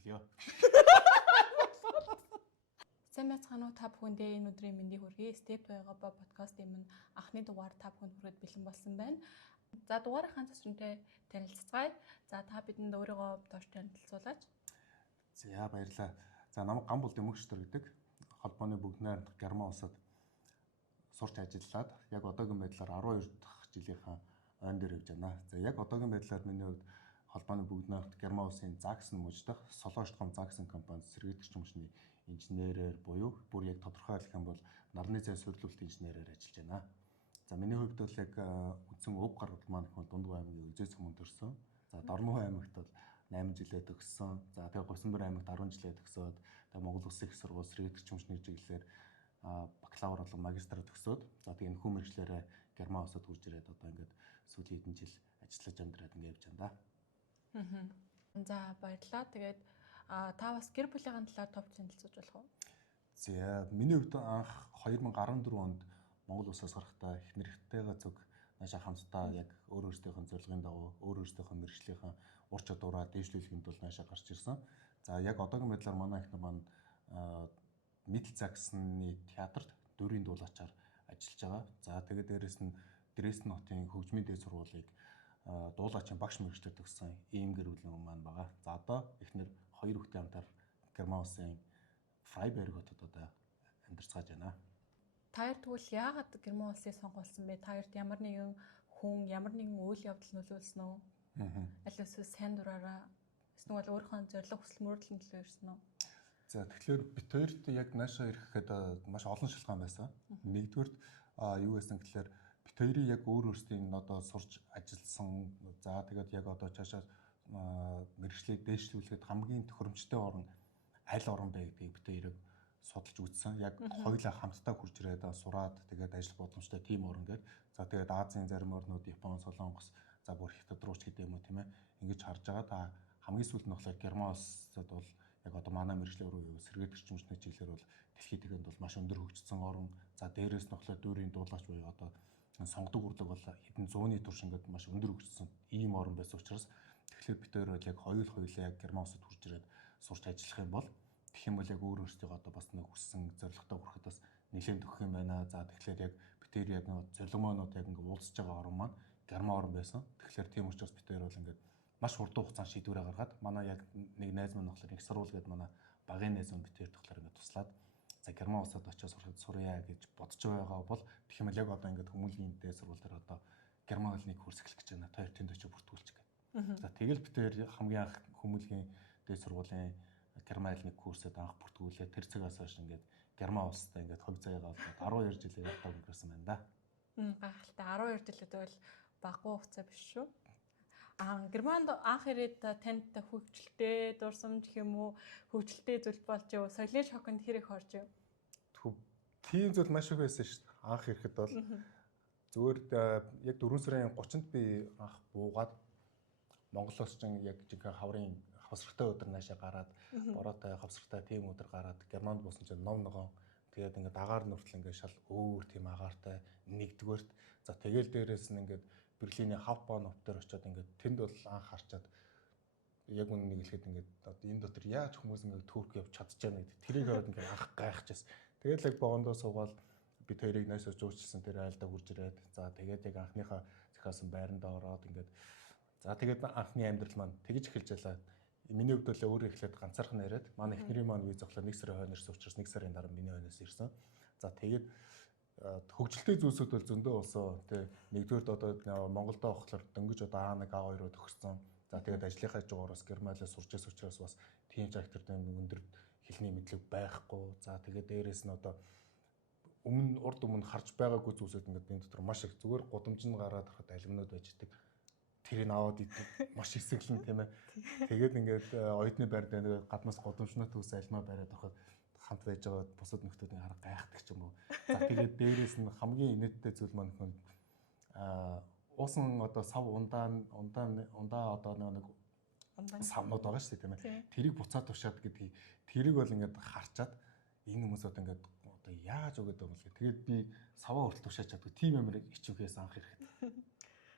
өрлөө. Сайн байцгаана уу та бүхэндээ энэ өдрийн мэндийг хүргэе. Step Toygo подкастын минь анхны дугаар та бүхэнд хүргэж бэлэн болсон байна. За дугаарынхаа төсвөнтэй танилццгаая. За та бидэнд өөрийгөө доош танилцуулаач. За баярлалаа. За намайг Гамбул Дэмэгчтэр гэдэг холбооны бүгд найрамдах Герман улсад сурч ажиллаад яг одоогийн байдлаар 12 дахь жилийнхаа ойн дээр явж байна. За яг одоогийн байдлаар миний хувьд холбооны бүгд найрамдах Герман улсын Zaxxon мужидах Soloosh.com Zaxxon компанид сэргийлэгч хүчний инженерээр буюу бүр яг тодорхой хэлэх юм бол нарны зай сурлуулалт инженерээр ажиллаж байна. За миний хувьд бол яг үндсэн өв гаргал маань их бол Дундгой аймгийн Өзөөс хүмүүнд төрсөн. За Дорноо аймагт бол 8 жилээ төгссөн. За тэгээ Говьсанбөр аймагт 10 жилээ төгсөөд тэгээ Монгол Улсын их сургууль сэргийлэгч хүчний чиглэлээр бакалавр болон магистр төгсөөд за тэгээ энэхүү мэргэжлээрээ Герман улсад хурж ирээд одоо ингээд сүүлийн хэдэн жил ажиллаж амьдраад ингээд явж байна да. За баярлалаа. Тэгээд та бас гэр бүлийнхаа талаар товч танилцуулж болох уу? За миний хувьд анх 2014 онд Монгол улсаас гарахдаа их нэрхтэйгээ зүг наашаа хамтдаа яг өөр өөрсдийнхөө зорилгын дагуу өөр өөрсдийнхөө мэргэжлийнхэн ур чадвараа дээшлүүлэхэд бол наашаа гарч ирсэн. За яг одоогийн байдлаар манай эхнэр маань Middle Zaxxon-ы театрт дөрвийн дуулаачаар ажиллаж байгаа. За тэгээд дээрэс нь Дрезден хотын хөгжмийн дээд сургуулийг дуулаачийн багш мэргэжлэр төгссөн ийм гэр бүлийн хүн маань байгаа. За одоо эхнэр хоёр хүүхдийн хамтаар Герман улсын Freiburg хотод одоо амьдарцгааж байна. Та хоёр тэгвэл яагаад Герман улсыг сонгоолсон бэ? Та хоёрт ямар нэгэн хүн, ямар нэгэн үйл явдал нөлөөлсөн үү? Аль эсвэл сайн дураараа эсвэл бол өөрийнхөө зорилго хүсэл мөрөөдлийн төлөө ирсэн үү? За тэгэхээр бит хоёрт яг наашаа ирэхэд маш олон шалтгаан байсан. Нэгдүгürt юу байсан гэхээр бит хоёрын яг өөр өөрсдийн одоо сурч ажилласан. За тэгээд яг одоо цаашаа мэргэжлийг дээшлүүлэхэд хамгийн тохиромжтой орн аль орн бэ гэдгийг бит хоёрыг судалж үзсэн. Яг хоёулаа хамтдаа хурж ирээд сураад тэгээд ажиллах боломжтой тийм орн гээд. За тэгээд Азийн зарим орнууд Япон, Солонгос, за бүр Хятад руу ч гэдэг юм уу тийм ээ. Ингэж харж байгаа. Хамгийн сүүлд нь болохоор Герман улсад бол яг одоо манай мэргэжлэр рүү сэргийлэгч хүчний чиглэлээр бол дэлхийд ихэнд бол маш өндөр хөгжсөн орн. За дээрээс нь болохоор дүүрийн дуулаач буюу одоо сонгодог урлаг бол хэдэн зууны турш ингээд маш өндөр хөгжсөн ийм орн байсан учраас тэгэхээр бид хоёр яг хоёулаа яг Герман улсад хурж ирээд сурч ажиллах юм бол тэгэх юм бол яг өөр өөрсдөө одоо бас нэг хүссэн зорилготой хүрэхэд бас нэлээд өгөх юм байна. За тэгэхээр яг бид хоёр яг нэг зорилгомонууд яг ингээд уулзж байгаа орн маань Герман орн байсан. Тэгэхээр тийм учраас бид хоёр бол ингээд маш хурдан хугацаанд шийдвэрээ гаргаад манай яг нэг найз маань болохоор их сурвал гэдэг манай багын найз маань бид хоёр болохоор ингээд туслаад за Герман улсад очиж сурья гэж бодож байгаа бол тэгэх юм бол яг одоо ингээд хүмүүлийн дээд сургууль дээр одоо Герман хэлний курс эхлэх гэж байна. Та хоёр тэнд очиж бүртгүүлж гэнэ. За тэгэл бид хоёр хамгийн анх хүмүүлийн дээд сургуулийн Герман хэлний курсэд анх бүртгүүлээ. Тэр цагаас хойш ингээд Герман улстай ингээд хувь заяагаа олдоод 12 жилээр явдаг өнгөрсөн байна да. Гайхалтай 12 жилээд бол баггүй хугацаа биш шүү. Германд анх ирээд танд хөгжилтэй дурсамж гэх юм уу хөгжилтэй зүйл болж юу? Соёлын шоконд хэрэг хорж юу? Тийм зүйл маш их байсан шүү дээ. Анх ирэхэд бол зүгээр яг 4 сарын 30-нд би анх буугаад Монголоос ч яг жинхэнэ хаврын хавсартай өдөр наашаа гараад бороотой хавсартай тийм өдөр гараад Германд буусан чинь ном ногоон тэгээд ингээд агаар нүртэл ингээд шал өөр тийм агаартай нэгдүгээрт за тэгэл дээрээс нь ингээд Берлиний Hauptbahnhof дээр очиод ингээд тэнд бол анх харчаад яг үннийг хэлэхэд ингээд одоо энэ дотор яаж хүмүүс ингээд Турк явж чадчихна гэдэг тэрийг хараад ингээд анх гайхчихсан. Тэгэл яг богондоо суугаад бид хоёрыг найсаж жуучилсан тэр айлдаа хурж ирээд за тэгээд яг анхныхаа захиасан байрандаа ороод ингээд за тэгээд анхны амьдрал маань тэгж эхэлж байлаа. Миний хувьд бол өөрөө эхлээд ганцаархан яриад манай эхнэрийн маань виз авахлаа 1 сарын хойноос учраас 1 сарын дараа миний хойноос ирсэн. За тэгээд хөгжилтэй зүйлсүүд бол зөндөө болсон. Тэ нэгдүгээр одоо Монголдо авахлаар дөнгөж одоо А1 А2-оор төгссөн. За тэгээд ажлынхаа жугаараас Германлаа сурчээс учраас бас тийм чагтартай өндөр хэлний мэдлэг байхгүй. За тэгээд дээрээс нь одоо урд өмнө харж байгаагүй зүйлсүүд ингээд энэ дотор маш их зүгээр гудамж нь гараад хахад алимнууд байждаг. Тэрийг аваад идэв маш эсэглэн тийм ээ. Тэгээд ингээд оюутны байр дээр гаднаас гудамжнууд төс алимаа бариад авахад хамт байж байгаа бусад нөхдүүдийн хараа гайхдаг ч юм уу. За тэгээд дээрээс нь хамгийн инээдтэй зүйл маань уусан одоо сав ундаа одоо нэг самнууд байгаа шүү дээ тийм ээ. Тэрийг буцаад тушаад гэдгийг тэрийг бол ингээд харчаад энэ хүмүүс одоо ингээд одоо яаж өгöd юм бол тэгээд би саваа хүртэл тушааж чаддаг тийм амар ичвхээс анх ирэхэд.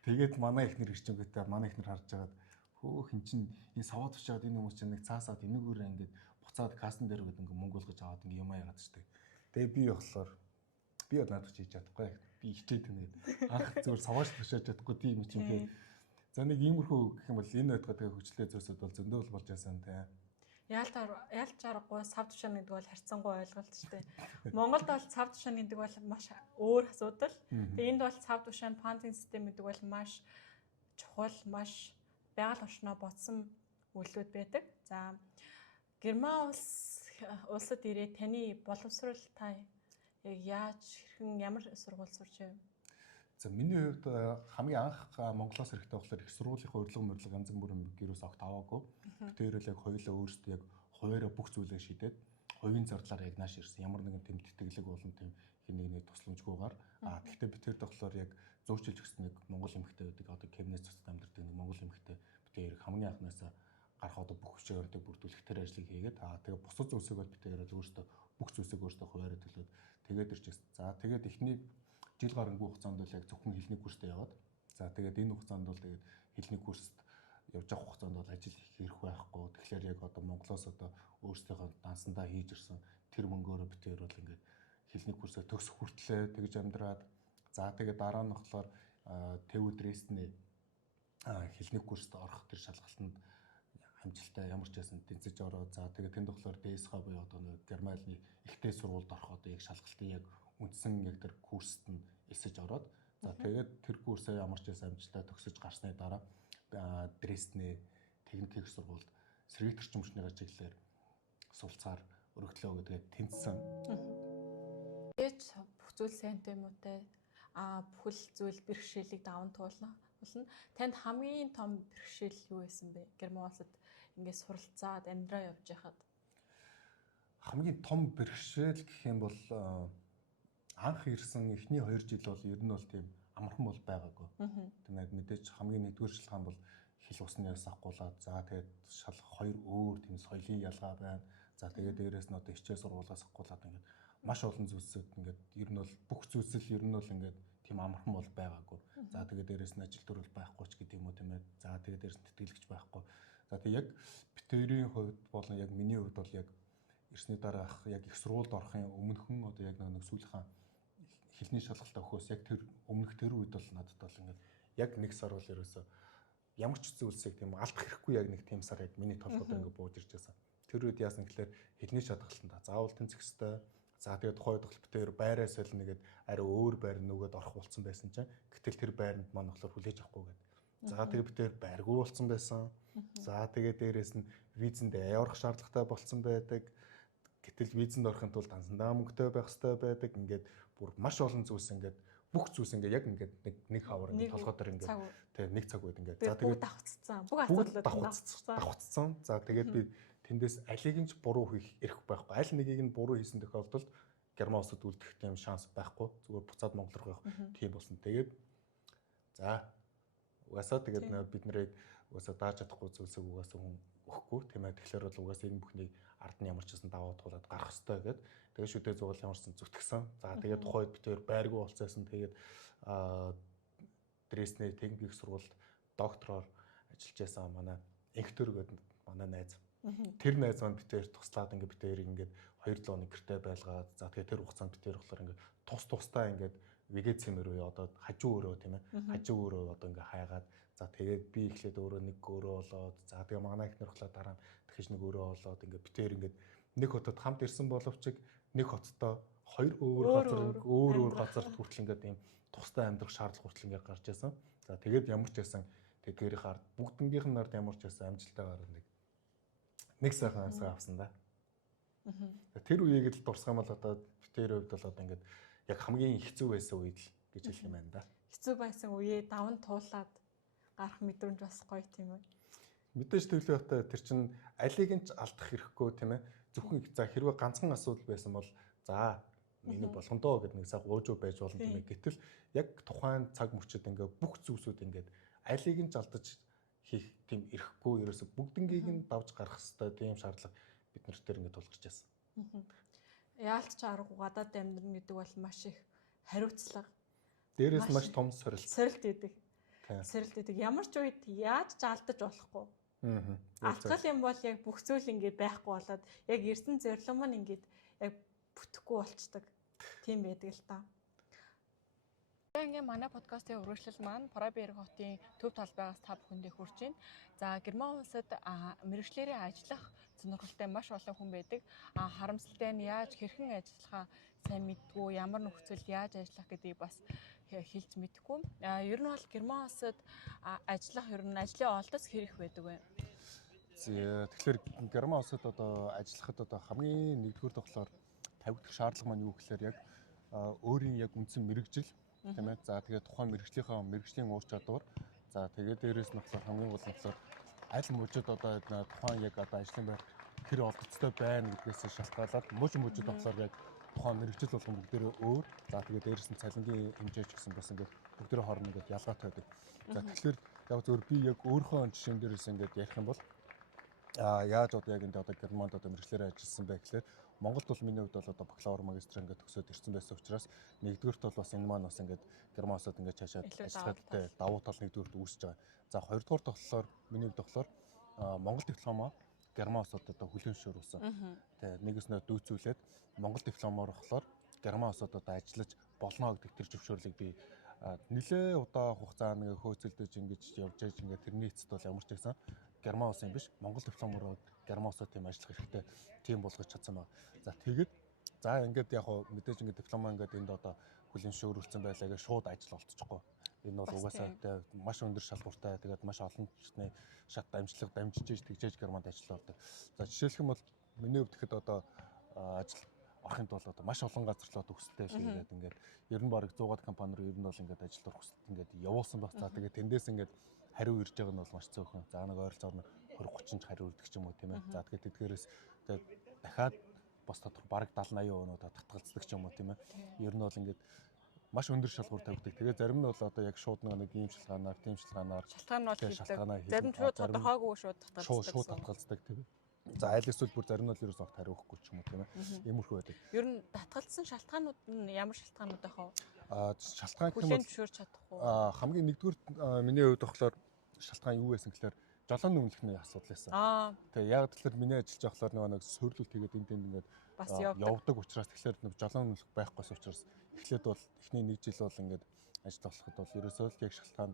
Тэгээд манай ихнэр ирчингүүтээ манай ихнэр харж байгаад Хөө хин чин энэ саваад очиад энэ хүмүүс чинь нэг цаасаад энэгээр ингээд буцаад кастн дээр гээд ингээд мөнгө олгож аваад ингээд юм яагаад штэ. Тэгээ би болохоор би бол наадах хийж чадахгүй. Би хичээд тэгээд анх зөвөр савааж тушааж чадахгүй тийм юм чинь. За нэг иймэрхүү гэх юм бол энэ байтугай тэгээ хөгжлөө зөөсөд бол зөндөө бол болж байсан те. Яалж аргагүй сав тушаан гэдэг бол харьцангуй ойлголт шүү дээ. Монголд бол сав тушаан гэдэг бол маш өөр асуудал. Тэгээ энд бол сав тушаан пантинг систем гэдэг бол маш чухал, маш байгаль орчноо ботсон үйлдэл байдаг. За Герман улсад ирээд таны боловсрол та яг яаж хэрхэн ямар сургууль сурч байв? За миний хувьд хамгийн анх Монголоос ирэхдээ болохоор их сургуулийнхаа урилга янз бүрийн гэрээс огт аваагүй. Битээрэл яг хоёулаа өөрсдөө яг хуваараа бүх зүйлээ шийдээд хувийн зардлаар яг нааш ирсэн. Ямар нэгэн тэм тэтгэлэг болон тэм хин нэг тусламжгүйгээр тэгвэл битээр болохоор яг зөөчилж өгсөн нэг монгол эмэгтэй байдаг. Одоо кабинет цуцад амьдардаг нэг монгол эмэгтэй битээр хамгийн анхнаасаа гарах одоо бүх хүчээрээ бүрдүүлэх тэр ажлыг хийгээд тэгээ бусад зүйлсийг бол битээр өөрсдөө бүх зүйлсийг өөрсдөө хуваараа төлөөд тэгээд ирж байсан. За тэгээд эхний жил гарангүй хугацаанд бол яг зөвхөн хэлний курстээ яваад. За тэгээд энэ хугацаанд бол тэгээд хэлний курст явж байгаа хугацаанд бол ажил хийх байхгүй. Тэгэхээр яг одоо Монголоос одоо өөрсдийнхөө дансандаа хийж ирсэн тэр мөнгөөрөө битээр бол ингээд хэлний курсээ төгсөх хүртлээ тэгж амьдраад. За тэгээд дараа нь болохоор ТВ Дрездний хэлний курст орох тэр шалгалтанд амжилттай ямар ч байсан тэнцэж ороод. За тэгээд тэнд болохоор ДСХ буюу одоо нэг Германы ихтэй сургуульд орох одоо яг шалгалтын яг үндсэн яг тэр курст нь эсэж ороод. За тэгээд тэр курсээ ямар ч байсан амжилттай төгсөж гарсны дараа Дрездний техникийн сургуульд сэргийт орчимчнэр чиглэлээр суралцаар өргөдлөө гэдгээ тэнцсэн. Ээж бүх зүйл сайнтай юм уу те? Бүхэл зүйл бэрхшээлийг даван туулна. Танд хамгийн том бэрхшээл юу байсан бэ? Герман улсад ингээд суралцаад амьдраа явж байхад. Хамгийн том бэрхшээл гэх юм бол анх ирсэн эхний 2 жил бол ер нь бол тийм амархан бол байгаагүй. Тэгээд мэдээж хамгийн нэгдүгээр шалтгаан бол хэл усны асахгуулаад. За тэгээд шалах хоёр өөр тийм соёлын ялгаа байна. За тэгээд дээрэс нь одоо хичээл сургуулиас асахгуулаад ингээд маш олон зүйлсүүд ингээд ер нь бол бүх зүйлсэл ер нь бол ингээд тийм амархан бол байгаагүй. За тэгээд дээрэс нь ажил төрөл байхгүй ч гэдэг юм уу тийм ээ. За тэгээд дээрэс нь тэтгэлэгч байхгүй. За тэгээд яг битэрийн хувьд болон яг миний хувьд бол яг ирсний дараах яг их сургуульд орохын өмнөхөн одоо яг нэг сүүлийнхаа хэлний шалгалтаа өгөхөөс яг тэр өмнөх тэр үед бол надад бол ингээд яг нэг сар бол ерөөсөө ямар ч зүйлсийг тийм алдах хэрэггүй яг нэг тийм сар яг миний толгойд ингээд бууж ирж байсан. Тэр үед яасан гэхээр хэлний шалгалтанд заавал тэнцэх ёстой. За тэгээд тухайд бол битээр байраа солино гэдэг арай өөр байр нөгөөд орох болсон байсан чинь гэтэл тэр байранд маань болохоор хүлээж авахгүй гэдэг. За тэгээд битээр байргүй болсон байсан. За тэгээд дээрэс нь визэндээ явах шаардлагатай болсон байдаг. Гэтэл визэнд орохын тулд дансандаа мөнгөтэй байх хэрэгтэй байдаг. Ингээд бүр маш олон зүйлс ингээд бүх зүйлс ингээд яг ингээд нэг хавар ингээд толгой дээр ингээд тэг нэг цаг үед ингээд за тэгээд давхцсан. Бүх асуудлууд давхцсан. За тэгээд би тэндээс алийг нь ч буруу хийх эрх байхгүй. Аль нэгийг нь буруу хийсэн тохиолдолд Герман улсад үлдэх тийм шанс байхгүй. Зүгээр буцаад Монгол руу явах тийм болсон. Тэгээд за угаасаа тэгээд бид нарыг угаасаа дааж чадахгүй зүйлсийг угаасаа хүн өгөхгүй тийм ээ. Тэгэхээр бол угаасаа энэ бүхнийг ард нь ямар ч гэсэн даваа туулаад гарах ёстой гэдэг. Тэгээд шүдээ зугал ямарсан зүтгэсэн. За тэгээд тухайд битээр байргүй болцсон. Тэгээд Дрездний техникийн сургуульд доктороор ажиллаж байсан манай Инхтер гэдэг манай найз. Тэр найз маань битээр туслаад ингээд битээр ингээд 2-7 хоног гэртээ байлгаад за тэгээд тэр хугацаанд битээр болохоор ингээд тусдаа ингээд вегецэмэр үе одоо хажуу өрөө тийм ээ. Хажуу өрөө одоо ингээд хайгаад за тэгээд би эхлээд өөрөө нэг өрөө болоод за тэгээд манай ихнэр болохоор дараа нь дахиж нэг өрөө болоод ингээд битээр ингээд нэг хотод хамт ирсэн боловч нэг хоттой хоёр өөр газар хүртэл ингээд ийм тусдаа амьдрах шаардлага хүртэл ингээд гарч байсан. За тэгээд ямар ч байсан тэдгээрийн ард бүгднгийнх нь ард ямар ч байсан амжилттай гараад нэг сайхан амсгаа авсан да. Тэр үеийг л дурсах юм бол одоо битээр хувьд бол одоо ингээд яг хамгийн хэцүү байсан үед л гэж хэлэх юм байна да. Хэцүү байсан үеэ даван туулаад гарах мэдрэмж бас гоё тийм үү? Мэдээж төлөө хата тэр чин алийг нь ч алдах хэрэггүй тийм ээ. Зөвхөн за хэрвээ ганцхан асуудал байсан бол за миний болгондоо гэдэг нэг цаг уужуу байж болно тийм ээ. Гэтэл яг тухайн цаг мөчид ингээд бүх зүйлсүүд ингээд алийг нь ч алдаж хийх тийм эрэхгүй ерөөсө бүгднгийг нь давж гарах хэрэгтэй тийм шаардлага бид нар дээр ингээд тулгарч байсан. Яалт ч аргагүй гадаад амьдрын гэдэг бол маш их хариуцлага. Дээрээс маш том сорилт. Сорилт гэдэг. сэрэлддэг. Ямар ч үед яаж ч алдаж болохгүй. Алцгал юм бол яг бүх зүйл ингээд байхгүй болоод яг эрдэн зорилго маань ингээд яг бүтэхгүй болчдөг. Тийм байдаг л та. Ингээ манай подкастын үргэлжлэл маань Параберг хотын төв талбайгаас та бүхэндээ хүрч байна. За Герман улсад мэргэжлэрээ ажиллах сонирхолтой маш олон хүн байдаг. Харамсалтай нь яаж хэрхэн ажиллахаа сайн мэдгүй, ямар нөхцөл яаж ажиллах гэдгийг бас хэлж мэдэхгүй. Ер нь бол Герман улсад ажиллах ер нь ажлын олдос хэрэг байдаг вэ? Тэгэхээр Герман улсад одоо ажиллахад одоо хамгийн нэгдүгээр тоглохоор тавигдах шаардлага маань юу гэхээр яг өөрийн яг үндсэн мэргэжил тийм ээ. За тэгээд тухайн мэргэжлийн уур чадвар. За тэгээд дээрээс нь болохоор хамгийн гол нь болохоор аль мужид одоо тухайн яг одоо ажлын байр тэр олдцтой байна гэдгээс шалтгаалаад мужид болохоор яг тухайн мэргэжил болгон бүгдээрээ өөр. За тэгээд дээрээс нь цалингийн хэмжээч гэсэн бас ингээд бүгдээрээ хооронд ингээд ялгаатай байдаг. За тэгэхээр яг зөвөр би яг өөрийнхөө жишээн дээрээс ингээд ярих юм бол яаж одоо яг энэ одоо Германд одоо мэргэжлэрээ ажилласан бэ гэхээр Монголд бол миний хувьд бол одоо бакалавр магистр ингээд төгсөөд ирсэн байсан учраас нэгдүгээрт бол бас энэ маань бас ингээд Герман улсад ингээд цаашаа ажиллахад давуу тал нэгдүгээрт үүсэж байгаа. За хоёрдугаар болохоор миний хувьд болохоор Монгол дипломоо Герман улсад одоо хүлээн зөвшөөрүүлсэн. Тэгээ нэгэснээр дүүцүүлээд Монгол дипломоор болохоор Герман улсад одоо ажиллаж болно гэдэг тэр зөвшөөрлийг би нэлээ удаа хугацаанд ингээ хөөцөлдөж ингэж явж байж ингээ тэрний эцэст бол ямар ч гэсэн Герман улсын биш Монгол дипломоор Герман улсад тийм ажиллах хэрэгтэй тийм болгож чадсан байна. За тэгэд за ингээд яг хоо мэдээж ингээд дипломоо ингээд энд одоо хүлээн зөвшөөрүүлсэн байлаа гэж шууд ажил олдчихгүй. Энэ бол угаасаа маш өндөр шалгууртай тэгээд маш олон чичний шат амжилтлага дамжиж тэгжээж Германд ажил олдог. За жишээлх юм бол миний хувьд гэхэд одоо ажил орохын тулд одоо маш олон газарлаад өсөлттэй шийгээд ингээд ер нь бараг 100-аад компани руу ер нь бол ингээд ажилд орох хүсэлт ингээд явуулсан баг. За тэгээд тэндээс ингээд хариу ирж байгаа нь бол маш цөөхөн. За нэг ойролцоогоор 20-30 ч хариу ирдэг ч юм уу тийм ээ. За тэгээд тэдгээрээс тэгээд дахиад бас тодорхой бараг 70-80% татгалздаг ч юм уу тийм ээ. Ер нь бол ингээд маш өндөр шалгуур тавьдаг. Тэгээд зарим нь бол одоо яг шууд нэг ийм шалгаанаар, тийм шалгаанаар шалтгаан нь бол хийдэг. Зарим нь шууд тодорхойгүй шууд татгалздаг тийм ээ. За айл эсвэл бүр зарим нь л ерөөс огт хариухгүй ч юм уу тийм ээ. Иймэрхүү байдаг. Ер нь татгалзсан шалтгаанууд нь ямар шалтгаанууд байх вэ? Шалтгаан гэх юм бол зөвшөөрч чадахгүй. Хамгийн нэгдүгээр миний хувьд болохоор шалтгаан юу байсан гэхээр жолооны үнэлэхний асуудал байсан. Тэгээ яг тэгэхээр миний ажиллаж байхлаар нэг суйрлуулт хийгээд энд ингээд бас явдаг учраас тэгэхээр нэг жолооны үнэлэх байхгүйс учраас эхлээд бол эхний нэг жил бол ингээд ажил олоход бол ерөөсөө л яг шалтгаан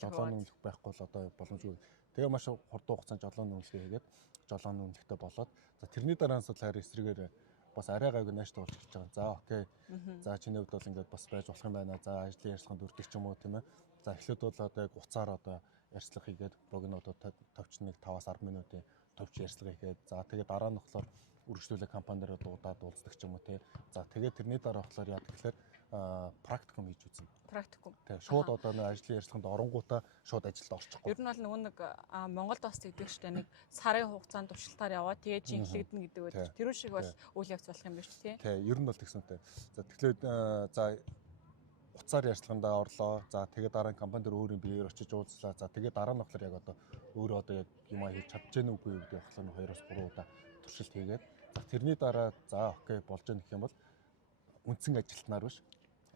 жолооны үнэлэх байхгүй бол одоо боломжгүй. Тэгээ маш хурдан хугацаанд жолооны үнэлгээ хийгээд жолооны үнэлэхтэй болоод за тэрний дараанаас бол харин эсрэгээр бас арай гайг нааштай болж ирж байгаа. За окей. За чиний хувьд бол ингээд бас байж болох юм байна. За ажлын ярьцлаганд үрдэх ч юм уу тийм ээ. За эхлээд бол одоо яг уцаар одоо ярьцлага хийгээд богино одоо товчныг 5-аас 10 минутын товч ярьцлага хийгээд за тэгээд дараа нь болохоор үргэлжлүүлэх компанидэр дуудаад уулздаг ч юм уу тий. За тэгээд тэрний дараа болохоор яа гэхээр практикум хийж үзсэн. Практикум. Тэгээ шууд одоо нэг ажлын ярьцлаганд оронгуудаа шууд ажилд орчихгүй. Ер нь бол нөгөө нэг Монголд бас тэгдэг штэ нэг сарын хугацаанд туршилтаар яваад тэгээд жинхлэгдэн гэдэг байдаг. Тэр шиг бол үйл явц болох юм биш үү тий. Тий, ер нь бол тэгсэнтэй. За тэгэхээр за уцаар ярьцлагандаа орлоо. За тэгээд дараа нь компани дээр өөрийн биеэр очиж уулзлаа. За тэгээд дараа нь болохоор яг одоо өөрөө одоо яг юм хийж чадж гэнэ үгүй юу гэдэг болохоор 2-3 удаа туршилт хийгээд за тэрний дараа за окей болж гэнэ гэх юм бол үндсэн ажилтнаар биш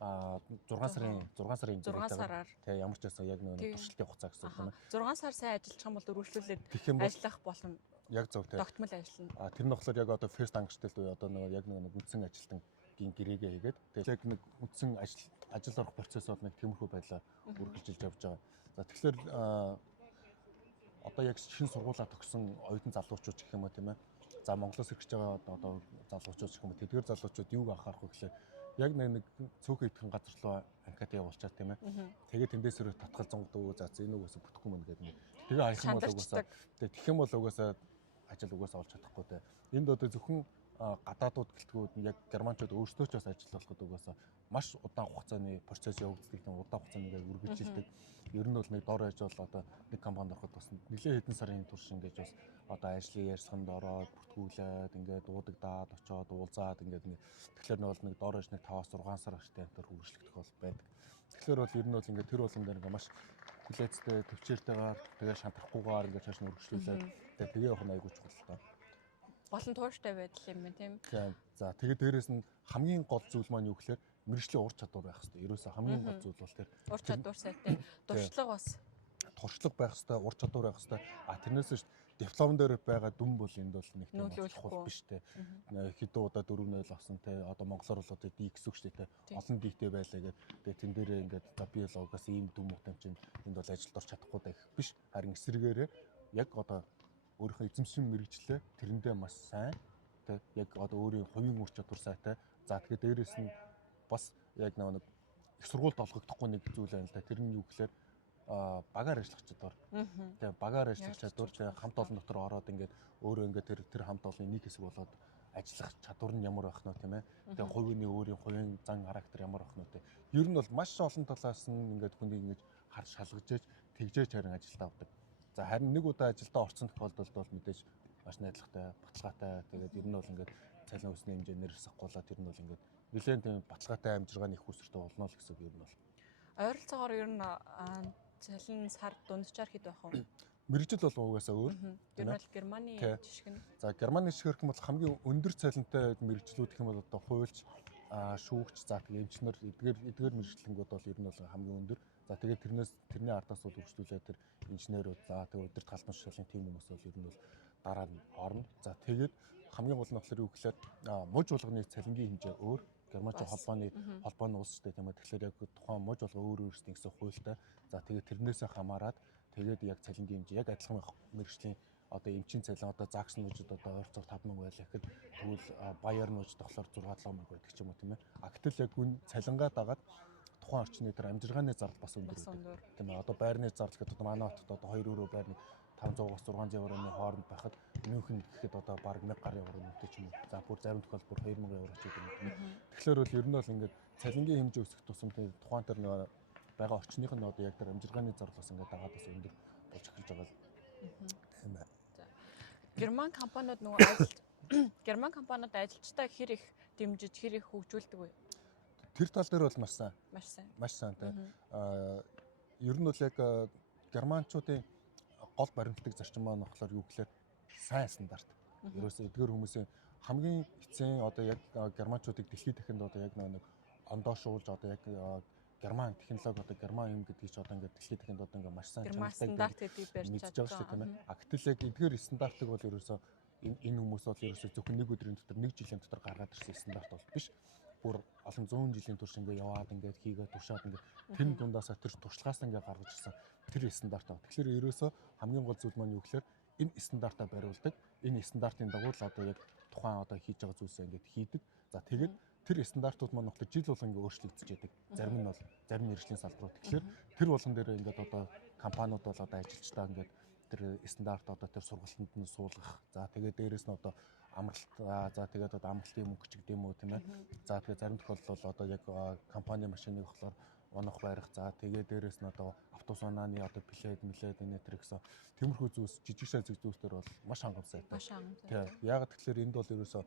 6 сарын сараар тий ямар ч байсан яг нэг туршилтын хугацаа гэсэн үг байна. 6 сар сайн ажиллах юм бол үргэлжлүүлээд ажиллах болно. Яг зөв тий. Тогтмол ажиллана. Тэр нь болохоор яг одоо first ангичтай уу одоо нэг яг нэг үндсэн ажилтнгийн гэрээгээ хийгээд тэгээд яг нэг үндсэн ажил орох процесс бол нэг тиймэрхүү байдлаар үргэлжилж явж байгаа. За тэгэхээр одоо яг шинэ сургуулаа төгссөн оюутан залуучууд гэх юм уу тийм ээ. За Монголоос ирж байгаа одоо залуучууд гэх юм уу тэдгээр залуучууд юуг анхаарах вэ гэхээр яг нэг цөөхөн идэхэн газар руу анкета явуулчаар тийм ээ. Тэгээд тэндээсээ татгалзангууд өө за энэ угаасаа бүтэхгүй мэн гэдэг. Тэгээ хайх юм бол угаасаа тэгэх юм бол угаасаа ажил угаасаа олж чадахгүй те. Энд одоо зөвхөн гадаадууд гэлтгүүд яг германчууд өөрсдөө ч бас ажил болоход угаасаа маш удаан хугацааны процесс явагддаг тийм удаан хугацаанд ингээд үргэлжилдэг. Ер нь бол нэг дор ээж бол одоо нэг компанид ороход бас нэлээд хэдэн сарын турш ингээд бас одоо ажлын ярьцлаганд ороод бүртгүүлээд ингээд дуудагдаад очоод уулзаад ингээд нэг тэгэхээр нь бол нэг дор ээж нэг 5-6 сар аштай энэ төр үргэлжлэх бол байдаг. Тэгэхээр бол ер нь бол ингээд тэр болгон дээр ингээд маш хүлээцтэй төвчээртэйгээр тэгээ шантрахгүйгээр ингээд цааш нь үргэлжлүүлээд тэгээ явах нь айгүй чухал та. Болон тууштай байдал юм байна тийм. За тэгээд дээрэс нь хамгийн гол зүйл маань юу гэхээр мэргэжлийн ур чадвар байх хэрэгтэй. Ерөөсөө хамгийн гол зүйл бол тэр ур чадвар сайтай. Дуршлага бас туршлага байх хэрэгтэй, ур чадвар байх хэрэгтэй. Тэрнээс шүү диплом дээр байгаа дүн бол энд бол нэг тийм чухал биш те. Хэдэн удаа 4-0 авсан те. Одоо монголоор бол одоо D гэсэн үг шүү дээ те. Олон D-тэй байлаа гэдэг. Тэгээ тэн дээрээ ингээд за би л угаас ийм дүн муутай чинь энд бол ажилд орч чадахгүй даа гэх биш. Харин эсрэгээрээ яг одоо өөрийнхөө эзэмшин мэрэгчлээ тэрэндээ маш сайн те. Яг одоо өөрийн хувийн ур чадвар сайтай. За тэгээ дээрээс нь бас яг нэг их сургуульд олгогдохгүй нэг зүйл байна л да. Тэр нь юу гэхээр багаар ажиллах чадвар. Тэгээ багаар ажиллах чадвар тэгээ хамт олон дотор ороод ингээд өөрөө ингээд тэр хамт олонны нэг хэсэг болоод ажиллах чадвар нь ямар байх нь тийм ээ. Тэгээ хувийн өөрийн хувийн зан характер ямар байх нь те. Ер нь бол маш олон талаас нь ингээд хүнийг ингэж харж шалгаж ээж тэгжээж харин ажилдаа авдаг. За харин нэг удаа ажилдаа орсон тохиолдолд бол мэдээж маш найдвартай, баталгаатай. Тэгээд ер нь бол ингээд цалин усны хэмжээр сахгуулаад ер нь бол ингээд нэлээд тийм баталгаатай амжиргааны их үүсвэртэй болно л гэсэн үг ер нь бол. Ойролцоогоор ер нь цалин сар дунджаар хэд байх вэ? Мэргэжил бол угаасаа өөр. Ер нь бол Германы жишг нь. За Германы жишг гэх юм бол хамгийн өндөр цалинтай мэргэжлүүд гэх юм бол одоо хуульч, шүүгч, за тэгээ эмчнэр эдгээр мэргэжлэнгүүд бол ер нь бол хамгийн өндөр. За тэгээд тэрний ардаас бол үргэлжлүүлээд тэр инженерүүд, за тэгээ удирдах халдвар шалгалтын тим хүмүүс бол ер нь бол дараа нь орно. За тэгээд хамгийн гол нь болохоор юу гэхээр муж болгоны цалингийн хэмжээ өөр. Германч холбооны улс шүү дээ тийм ээ. Тэгэхээр яг тухайн муж болгоо өөр өөрсдийн гэсэн хуультай. За тэгээд тэрнээсээ хамаарат тэгээд яг цалингийн хэмжээ яг адилхан мэргэжлийн одоо эмчийн цалин одоо загс нүүжид одоо ойрцоо 5,000 байлаа гэхэд тэгвэл баяр нүүжид болохоор 6-7 мянга байдаг ч юм уу тийм ээ. Гэтэл яг үн цалингаа дагаад тухайн орчны тэр амжиргааны зардал бас өндөр байдаг тийм ээ. Одоо байрны зардал гэдэг одоо манай хотод одоо 2 евро байрны 500-аас 600 евроны хооронд байхад Мюнхен гэхэд одоо баг 1000 гаруй евро үнэтэй ч юм уу. За бүр зарим тохиолдолд бүр 2000 евро ч гэдэг юм. Тэгэхээр бол ер нь бол ингээд цалингийн хэмжээ өсөх тусам тухайн тэр нэг байгаа орчных нь одоо яг тэр амжиргааны зарлаас ингээд дагаад бас өндөр болж эхэлж байгаа л тийм ээ. За. Герман компаниуд ажилчдаа хэр их дэмжиж, хэр их хөгжүүлдэг вэ? Тэр тал дээр бол маш сайн. Маш сайн тийм. Ер нь бол яг германчуудын гол баримтдаг зарчим маань болохоор юу гэхээр сайн стандарт. Ерөөсөө эдгээр хүмүүсийн хамгийн эцсийн одоо яг германчуудыг дэлхийд дахинд одоо яг нэг ондоошуулж одоо яг герман технологи одоо герман юм гэдгийг ч одоо ингээд дэлхийд дахинд одоо ингээд маш сайн стандарт гэдгийг барьж чадж байгаа тийм ээ. Гэтэл яг эдгээр стандартыг бол ерөөсөө энэ хүмүүс бол ерөөсөө зөвхөн нэг өдрийн дотор нэг жилийн дотор гаргаад ирсэн стандарт бол биш. Бүр олон 100 жилийн турш ингээд яваад ингээд хийгээд туршаад ингээд тэр дундаасаа тэр туршлагаас ингээд гаргаж ирсэн тэр стандарт байна. Тэгэхээр ерөөсөө хамгийн гол зүйл маань юу гэхээр энэ стандартаа бариулдаг. Энэ стандартын дагуу л одоо яг тухайн одоо хийж байгаа зүйлсээ ингээд хийдэг. За тэгээд тэр стандартууд маань болохоор жил болгон ингээд өөрчлөгдөж яадаг. Зарим нь бол зарим мэргэжлийн салбарууд. Тэгэхээр тэр болгон дээр ингээд одоо компаниуд бол одоо ажилчдаа ингээд тэр стандарт одоо тэр сургалтанд нь суулгах. За тэгээд дээрэс нь одоо амралт за тэгээд одоо амралтын мөнгө ч гэдэм үү тийм ээ. За тэгээд зарим тохиолдолд бол одоо яг компани машиныг болохоор унах барих. За тэгээд дээрэс нь одоо автобус унааны одоо плед энэ төр гэсэн тиймэрхүү зүйлс жижиг шазэг зүйлсээр бол маш хангамж сайтай. Тийм. Яг тэгэхээр энд бол ерөөсөө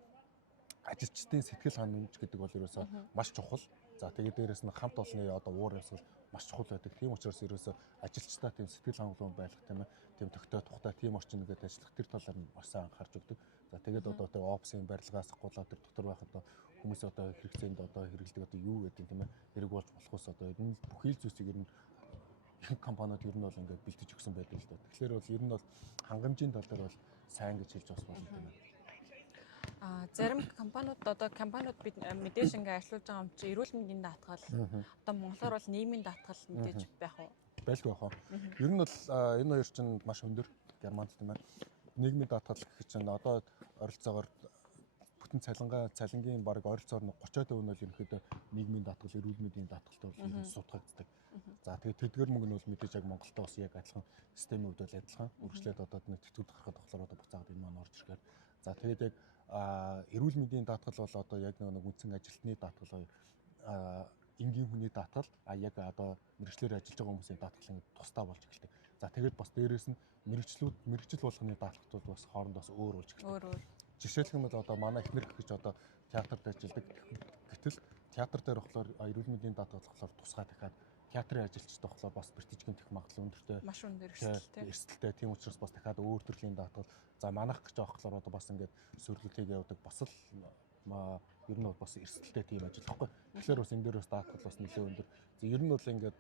ажилчдын сэтгэл ханамж гэдэг бол ерөөсөө маш чухал. За тэгээд дээрэс нь хамт олонны одоо уур амьсгал маш чухал байдаг. Тийм учраас ерөөсөө ажилчдаа тийм сэтгэл хангалуун байх тийм ээ. Тийм тогтоо тухтай тийм орчин нэгэд ажиллах тэр талаар нь маш сайн анхаарч өгдөг. За тэгээд одоо тэр офисын барилгаас гуулаад тэр дотор байх одоо хүмүүс одоо хэрэгцээнд одоо хэрэгэлдэг одоо юу гэдэг тийм ээ. Хэрэг болж болохоос одоо энэ бүхий л зүйлсийг ер нь компаниуд ер нь бол ингээд бэлтэж өгсөн байдаг л да. Тэгэхээр бол ер нь бол хангамжийн тал дээр бол сайн гэж хэлж бас болно тийм ээ. Зарим компаниуд бид мэдээж ингээд ажиллаж байгаа юм чи эрүүл мэндийн даатгал одоо монголоор бол нийгмийн даатгал мэдээж байх уу? Байлгүй байх уу. Ер нь бол энэ хоёр чинь маш өндөр Германд тийм ээ. Нийгмийн даатгал гэх чинь одоо ойролцоогоор бүтэн цалингийн бараг ойролцоогоор 30% нь бол ерөнхийдөө нийгмийн даатгал, эрүүл мэндийн даатгалтай бол суудагддаг. За тэгээд тэдгээр мөнгө нь бол мэдээж яг Монголд бас яг адилхан системийн хувьд бол адилхан. Үргэлжлээд одоо нэг тэтгэврт гарахад болохоор одоо буцаагаад энэ маань орж ирэхээр. За тэгээд яг эрүүл мэндийн даатгал бол одоо яг нэг үндсэн ажилтны даатгал энгийн хүний даатгал яг одоо мэргэжлэр ажиллаж байгаа хүмүүсийн даатгал ингэ тусдаа болж эхэлдэг. За тэгээд бас дээрэс нь мэргэжил болгоны даатгалууд бас хоорондоос өөр болж эхэлдэг. Жишээлх юм бол одоо манай эхнэр гэж одоо театрт ажилладаг. Гэтэл театр дээр болохоор эрүүл мэндийн даатгал болохоор тусгай дахиад театрын ажилчтай болохоор бас бэртэж гэмтэх магадлал өндөртэй. Маш өндөр эрсдэлтэй. Эрсдэлтэй. Тийм учраас бас дахиад өөр төрлийн даатгал за манах гэж байгаа болохоор одоо бас ингээд сөргөлтийг явуудаг бас л ер нь бас эрсдэлтэй тийм ажил баггүй. Тэгэхээр бас энэ дээр бас даатгал бас нэлээд өндөр. За ер нь бол ингээд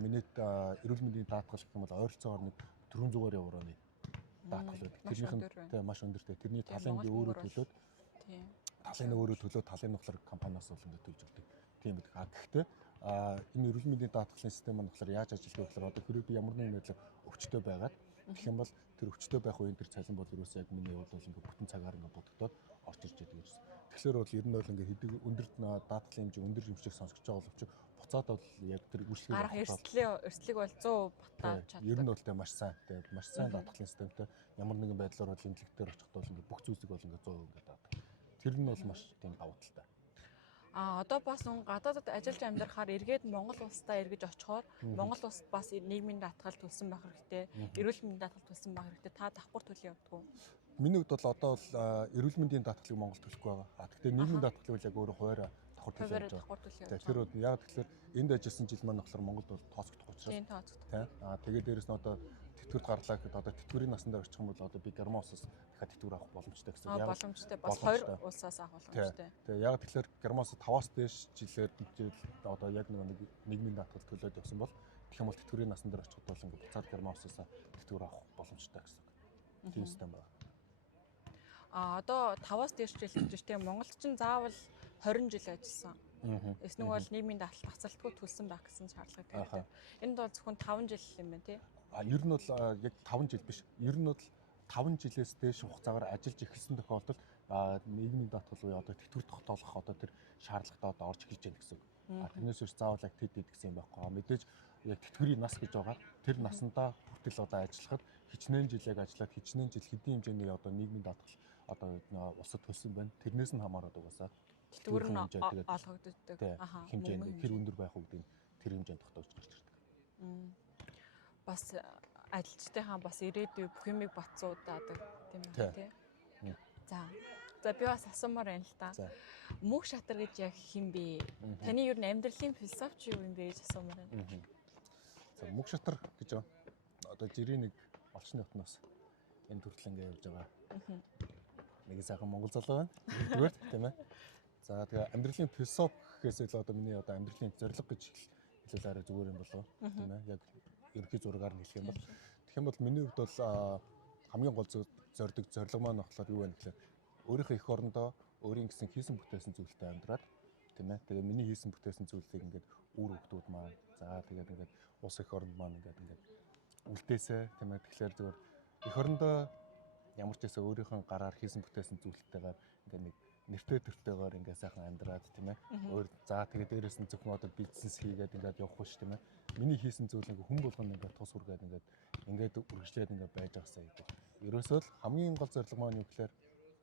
миний эрүүл мэндийн даатгал гэх юм бол ойролцоогоор нэг 400 евроны даатгал байдаг. Тэрнийх нь маш өндөртэй. Тэрний талын өөрөө төлөөд талын өөрөө төлөөд талын нөхөр компаниас бол ингээд төлж өгдөг. Тийм байдаг. Гэхдээ энэ эрүүл мэндийн даатгалын систем нь болохоор яаж ажилладаг вэ гэхээр одоо хэрэг би ямар нэгэн байдлаар өвчтөй байгаад тэгэх юм бол тэр өвчтөй байх үеийн тэр цалин бол ерөөсөө яг миний хувьд бол ингээд бүтэн цагаар ингээд будагдаад орж ирж байдаг юм. Тэгэхээр бол ер нь бол ингээд хэдэг өндөр даатгалын хэмжээ өндөр хэмжээг сонсгож байгаа боловч буцаад бол яг тэр үйлчлэгийг арга эрсдлийг бол 100 батаад чаддаг. Ер нь бол тэ маш сайн даатгалын системтэй ямар нэгэн байдлаар бол имлэгтээр очихдоо бол ингээд бүх зүйлсийг бол ингээд 100% ингээд даадаг. Тэр нь бол маш тийм давуу талтай. Одоо бас гадаадд ажиллаж амьдрахаар эргээд Монгол улстай эргэж очихоор Монгол улсад бас нийгмийн даатгал төлсөн байх хэрэгтэй, эрүүл мэндийн даатгал төлсөн байх хэрэгтэй. Та давхар төлөв явдаг уу? Миний хувьд бол одоо бол эрүүл мэндийн даатгалыг Монгол төлөхгүй байгаа. Гэхдээ нийгмийн даатгалыг бол яг өөрөө хуваарь давхар төлөж байгаа. Тэр үед яг тэгэхээр энд ажилласан жил маань болохоор Монголд бол тооцогдох учраас. Тийм тооцогдох. Тэгээд дээрэс нь одоо тэтгэврт гарлаа гэхэд одоо тэтгэврийн насанд очих юм бол одоо би Герман улсаас дахиад тэтгэвэр авах боломжтой гэсэн. Боломжтой. Бас 2 улсаас авах боломжтой. Тэгээ яг тэгэхээр Герман улсад 5-аас дээш жилээр одоо яг нэг нийгмийн даатгал төлөөд явсан бол тэгэх юм бол тэтгэврийн насанд очиход бол ингээд буцаад Герман улсаас тэтгэвэр авах боломжтой гэсэн. Тийм систем байна. Одоо 5-аас дээш жил гэж тийм Монголд ч заавал 20 жил ажилласан. Эснийг бол нийгмийн даатгал тацалтгүй төлсөн байх гэсэн шаардлагатай байдаг. Энд бол зөвхөн 5 жил юм байна тий. Ер нь бол яг 5 жил биш. Ер нь бол 5 жилээс дээш хугацаагаар ажиллаж эхэлсэн тохиолдолд нийгмийн даатгал буюу одоо тэтгэврт тогтоолох одоо тэр шаардлагатай одоо орж эхэлж байна гэсэн. Тэрнээс биш заавал яг тэд гэсэн юм байхгүй. Мэдээж яг тэтгэврийн нас гэж байгаа. Тэр насандаа хүртэл одоо ажиллахад хичнээн жил яг ажиллаад хичнээн жил хэдийн хэмжээний одоо нийгмийн даатгал одоо улсад төлсөн байна. Тэрнээс нь хамаарат угаасаа тэтгэвэр нь олгогддог. Хэмжээнд хэр өндөр байх уу гэдэг тэр хэмжээнд тогтоож гарч ирдэг. Бас ажилчдынхаа бас ирээдүй бүх юмыг батцуудаадаг тийм байна тий. За би бас асуумаар байна л да. Мөнх шатар гэж яг хэм бэ? Таны ер нь амьдралын философи юу юм бэ гэж асуумаар байна. За мөнх шатар гэж одоо жирийн нэг олчны хотноос энэ төрөл ингээ явж байгаа. Нэг сайхан монгол залуу байна. Нэгдүгээр тийм ээ. За тэгээ амьдралын философи гэхээс илүү одоо миний одоо амьдралын зорилго гэж хэлэл арай зүгээр юм болов тийм ээ. Яг ерөнхий зургаар нь хэлэх юм бол тэгэх юм бол миний хувьд бол хамгийн гол зорилго маань болохоор юу вэ гэхээр өөрийнхөө эх орондоо өөрийн гэсэн хийсэн бүтээсэн зүйлтэй амьдраад тийм ээ. Тэгээ миний хийсэн бүтээсэн зүйлийг ингээд үр хөвгтүүд маань за тэгээд ингээд ус эх оронд маань ингээд үлдээсэ тийм ээ. Тэгэхээр зүгээр эх орондоо ямар ч байсан өөрийнхөө гараар хийсэн бүтээсэн зүйлтэйгээр ингээд нэг нэртэй төртэйгээр ингээд сайхан амьдраад тийм ээ. Өөр за тэгээд дээрэс нь зөвхөн одоо бизнес хийгээд ингээд явах биш тийм ээ. Миний хийсэн зүйл ингээд хүн болгоно ингээд тус үргээд ингээд үргэлжлээд ингээд байж байгаасаа гэдэг. Ерөөсөө л хамгийн гол зорилго маань юу гэхээр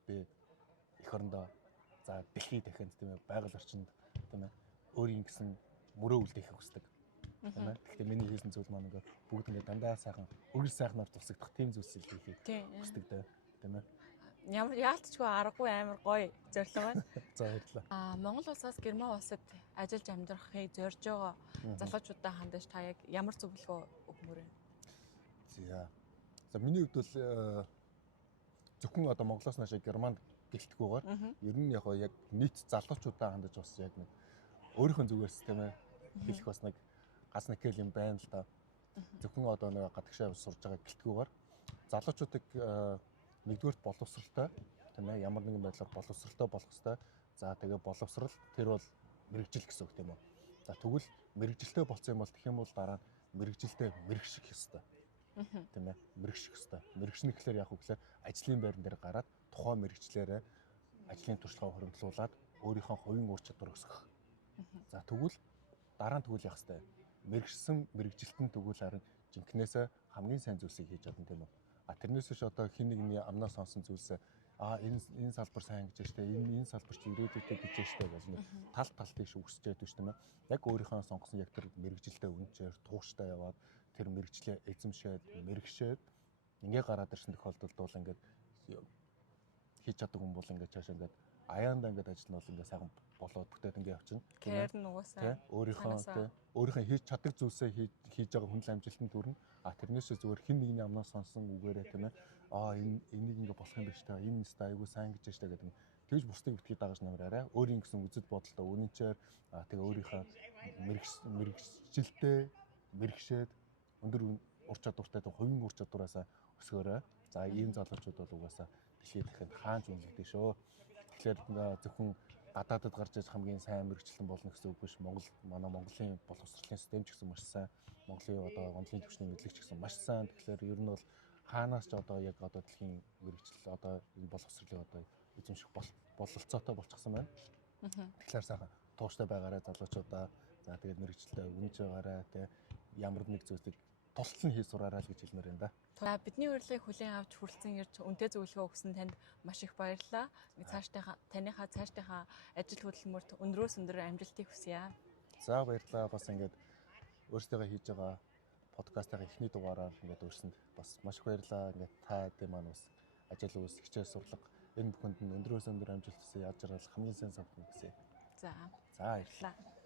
би эх орондоо за дэлхий дахинд тийм ээ байгаль орчинд тийм ээ өөрийн гэсэн мөрөө үлдээх хүсдэг. Тийм ээ. Гэхдээ миний хийсэн зүйл маань ингээд бүгд ингээд дандаа сайхан үргэлж сайхнаар тусагдах тийм зүйлсийг хийхийг хүсдэг тийм ээ. Ямар яалтчгүй аргагүй амар гоё зорилго байна. За баярлалаа. Монгол улсаас Герман улсад ажиллаж амьдрахыг зорж байгаа залуучуудаа хандаж та яг ямар зөвлөгөө өгмөр вэ? За миний хувьд бол зөвхөн одоо Монголоос наашаа Германд гэлтэхгүйгээр ер нь яг нийт залуучуудаа хандаж бас яг нэг өөрийнхөө зүгээс тийм ээ хэлэх бас нэг газ нэг юм байна л да. Зөвхөн одоо нэг гадагшаа сурж байгаа гэлтэхгүйгээр залуучуудыг нэгдүгээрт боловсралтай тийм ээ ямар нэгэн байдлаар боловсралтай болох хэрэгтэй. За тэгээ боловсрал тэр бол мэрэгжил гэсэн үг тийм үү. За тэгвэл мэрэгжилтэй болсон юм бол тэгэх юм бол дараа нь мэрэгжилтэй мэрэгших ёстой. Тийм ээ мэрэгших ёстой. Мэрэгшнэ гэхээр яг үгээр ажлын байран дээр гараад тухайн мэрэгчлэрээ ажлын туршлагаа хөрөнгөлүүлээд өөрийнхөө хувийн ур чадвар өсгөх. За тэгвэл дараа нь тэгвэл явах хэрэгтэй. Мэрэгсэн мэрэгжилтэн тэгвэл харин жинкнээсээ хамгийн сайн зүйлсийг хийж чадна тийм үү. Тэрнээс биш одоо хин нэгний амнаас сонсон зүйлсээ энэ салбар сайн гэж штэ энэ салбар чи ирээдүйтэй гэж штэ гэж нэг тал тийш үсэж яддаг штэ юм. Яг өөрийнхөө сонгосон яг тэр мэрэгжилтэй үнчээр тууштай яваад тэр мэрэгчлээ эзэмшээд мэрэгшээд ингээ гараад ирсэн тохиолдолд бол ингээд хийж чаддаг хүн бол ингээд цааш ингээд аяанда ингээд ажил нь бол ингээд сайхан болоод бүтээд ингээд явчихна. Кэр нь угаасаа Өөрийнхөө хийж чаддаг зүйлсээ хийж байгаа хүн л амжилтанд хүрнэ. Тэрнээсээ зүгээр хин нэгний амнаас сонсон үгээрээ тийм ээ. Энийг ингээд болох юм биш та. Энэ нэстэ айгүй сайн гэж штэ гэдэг. Тэгж бусдыг битгий дагаж намраарай. Өөрийн гэсэн үзэл бодолтой үнэнчээр тэгээ өөрийнхөө мэрэгчлээ мэрэгшээд өндөр ур чадвартай хувийн ур чадвараасаа өсгөөрэй. За ийм залуучууд бол угаасаа дэлхийд дахинд хаанч үнэлдэг шүү. Тэгэхээр зөвхөн гадаадд гарч иж хамгийн сайн мэрэгчлэн болно гэсэн үг биш. Манай Монголын боловсролын систем ч гэсэн маш сайн. Монголын одоо гомдлын төвчний мэдлэг ч гэсэн маш сайн. Тэгэхээр ер нь бол хаанаас ч одоо яг одоо дэлхийн мэрэгчлэл одоо энэ боловсролын одоо эзэмших бололцоотой болчихсон байна. Тэгэхээр сайхан тууштай байгаарай залуучуудаа. За тэгээд мэрэгчлээ үнэж байгаарай тий. Ямар нэг зүйлсийг тусалсан хийж сураарай л гэж хэлмээр байна да. За бидний урилгыг хүлээн авч хүрэлцэн ирж үнэтэй зөвлөгөө өгсөн танд маш их баярлалаа. Таныхаа цаашдынхаа ажил хөдөлмөрт өндрөөс өндөр амжилтыг хүсье. За баярлалаа. Бас ингээд өөрсдөө хийж байгаа подкастын эхний дугаараар ингээд өрсөнд бас маш их баярлалаа. Ингээд та тийм маань бас ажил үс хичээл сурлага энэ бүхэнд нь өндрөөс өндөр амжилт хүсье. Яаж жаргал хамгийн сайн самхан хүсье. За баярлалаа.